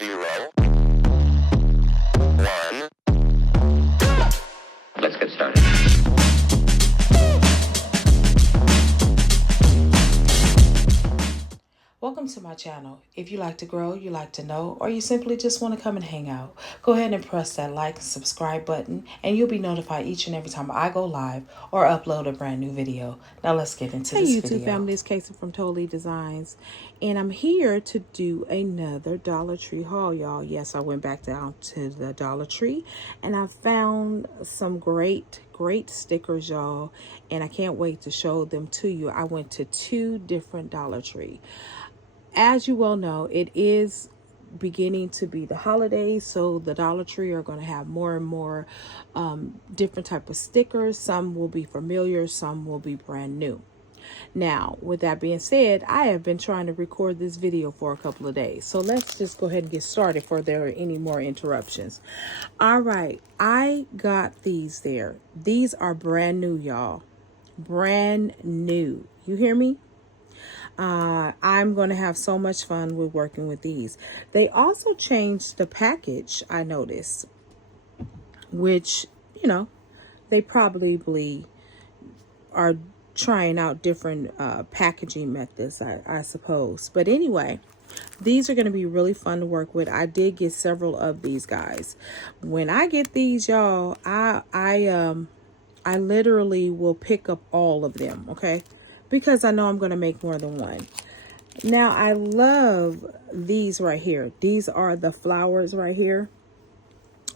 0, 1. Let's get started. Welcome to my channel. If you like to grow, you like to know, or you simply just want to come and hang out, go ahead and press that like and subscribe button and you'll be notified each and every time I go live or upload a brand new video. Now let's get into this video. Hey YouTube family, it's Casey from Totally Designs, and I'm here to do another Dollar Tree haul, y'all. Yes, I went back down to the Dollar Tree and I found some great stickers, y'all, and I can't wait to show them to you. I went to 2 different Dollar Tree. As you well know, it is beginning to be the holidays, so the Dollar Tree are going to have more and more different type of stickers. Some will be familiar, some will be brand new. Now, with that being said, I have been trying to record this video for a couple of days, so let's just go ahead and get started before there are any more interruptions. All right, I got these there. These are brand new, y'all. Brand new. You hear me? I'm going to have so much fun with working with these. They also changed the package, I noticed, which, you know, they probably are trying out different packaging methods, I suppose. But anyway, these are going to be really fun to work with. I did get several of these guys. When I get these, y'all, I literally will pick up all of them, okay? Because I know I'm going to make more than one. Now, I love these right here. These are the flowers right here.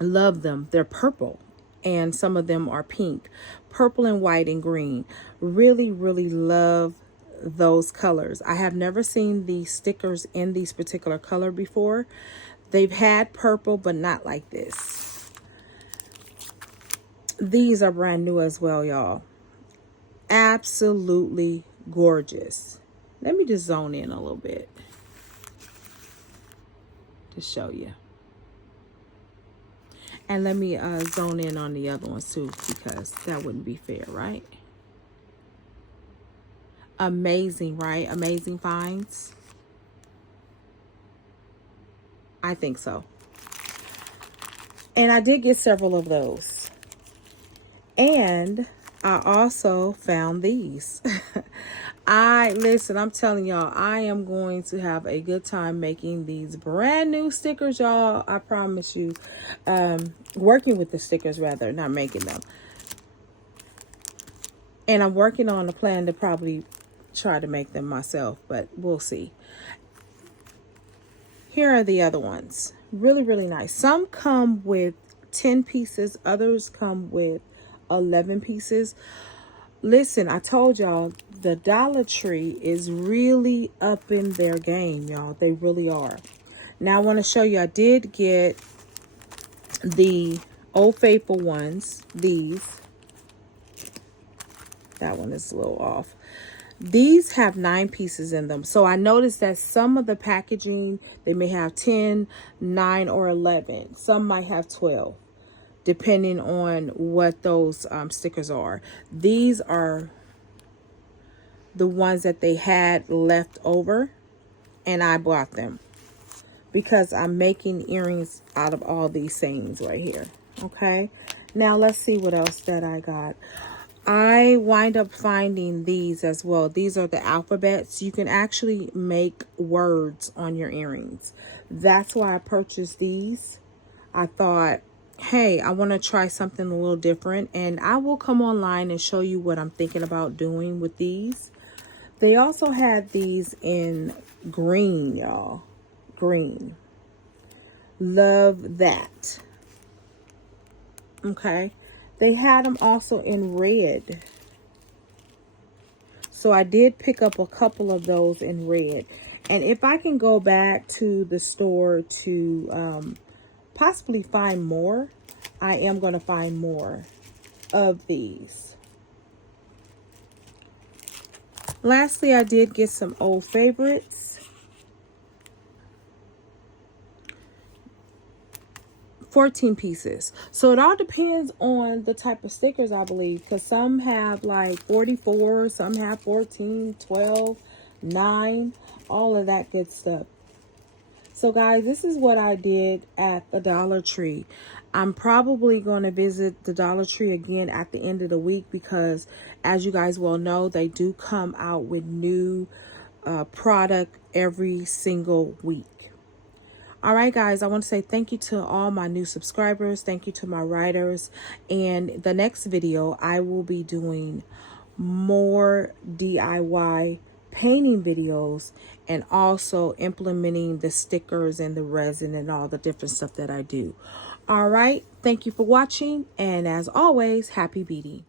Love them. They're purple and some of them are pink. Purple and white and green. Really, really love those colors. I have never seen these stickers in these particular color before. They've had purple, but not like this. These are brand new as well, y'all. Absolutely gorgeous. Let me just zone in a little bit to show you. And let me zone in on the other ones too, because that wouldn't be fair, right? Amazing, right? Amazing finds. I think so. And I did get several of those. And I also found these. Listen, I'm telling y'all, I am going to have a good time making these brand new stickers, y'all. I promise you. Working with the stickers, rather, not making them. And I'm working on a plan to probably try to make them myself, but we'll see. Here are the other ones. Really, really nice. Some come with 10 pieces. Others come with 11 pieces. Listen, I told y'all, the Dollar Tree is really up in their game, y'all. They really are. Now, I want to show you, I did get the Old Faithful ones. These. That one is a little off. These have 9 pieces in them. So I noticed that some of the packaging, they may have 10, 9, or 11. Some might have 12. Depending on what those stickers are. These are the ones that they had left over, and I bought them because I'm making earrings out of all these things right here. Okay, now let's see what else that I got. I wind up finding these as well. These are the alphabets. You can actually make words on your earrings. That's why I purchased these. I thought, hey, I want to try something a little different, and I will come online and show you what I'm thinking about doing with these. They also had these in green, y'all. Green. Love that. Okay. They had them also in red. So I did pick up a couple of those in red. And if I can go back to the store to possibly find more, I am going to find more of these. Lastly, I did get some old favorites. 14 pieces. So it all depends on the type of stickers, I believe, because some have like 44, some have 14, 12, 9, all of that good stuff. So guys, this is what I did at the Dollar Tree. I'm probably going to visit the Dollar Tree again at the end of the week because, as you guys well know, they do come out with new product every single week. All right, guys, I want to say thank you to all my new subscribers. Thank you to my writers. And the next video, I will be doing more DIY painting videos and also implementing the stickers and the resin and all the different stuff that I do. All right, thank you for watching. And as always, happy beading.